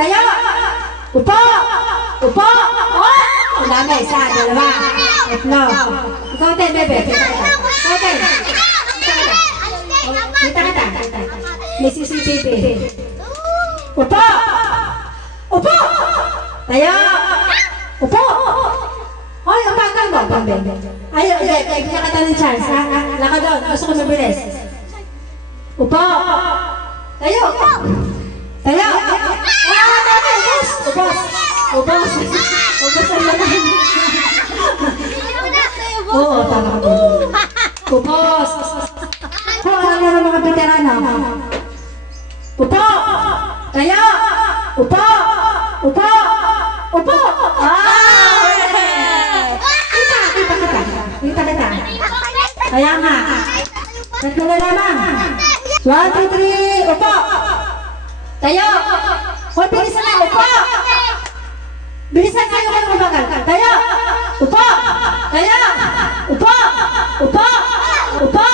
Tayo! Upo! Upo! Oh! Ang dami. Isa, dalawa. Tatlo. Ikaw din, bebe. Ikaw din. Kita kita. May CCTV. Upo! Upo! Tayo! Upo! Hoy, upakan mo. Ayaw, pinakata ng Charles. Lakad doon. Gusto ko mabilis. Upo! Tayo! Tayo! Ubos! Ubos! Ubos ang laman. Oo, tama ka doon. Ubos! Alam mo ng mga veterano. Upo! Tayo! Upo! Upo! Upo! Kita. Kaya nga. Tatlo na lamang. 1, 2, 3, upo! Tayo! Hoy, bilisan na, upo! Bilisan kayo kayo mabagal. Tayo! Upo! Tayo! Upo! Upo! Upo!